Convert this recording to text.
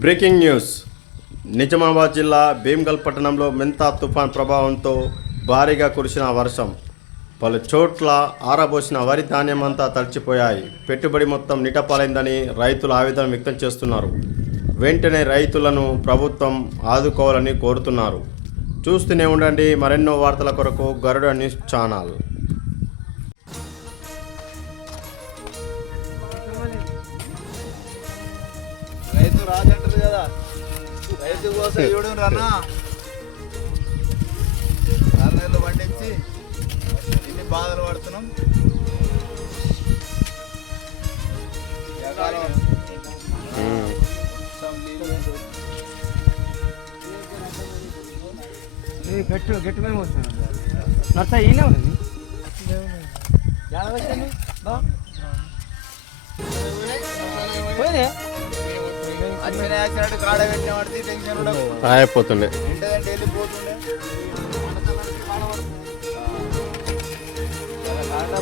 Breaking news. Nizamabad జిల్లా భీమ్గల్ పట్టణంలో మెంతా తుఫాన్ ప్రభావంతో భారీగా కురిసిన వర్షం పలు చోట్ల ఆరబోసిన వరి ధాన్యమంతా తడిచిపోయాయి. పెట్టుబడి మొత్తం నీటపాలైందని రైతులు ఆవేదన వ్యక్తం చేస్తున్నారు. వెంటనే రైతులను ప్రభుత్వం ఆదుకోవాలని కోరుతున్నారు. చూస్తూనే ఉండండి మరెన్నో వార్తల కొరకు గరుడ న్యూస్ ఛానల్. రైతు రాజు అంటారు కదా, రైతు కోసం చూడు రన్నా 6 నెలలు పండించి ఎన్ని బాధలు పడుతున్నాం. గట్టు గట్టు మేము వస్తున్నాం నర్త ఈయనే ఉంది పోయినే వచ్చినట్టు కాడ పెట్టిన పడితే టెన్షన్ ఉండదు, అయిపోతుండే. ఏంటంటే వెళ్ళిపోతుండే. చాలా కాడ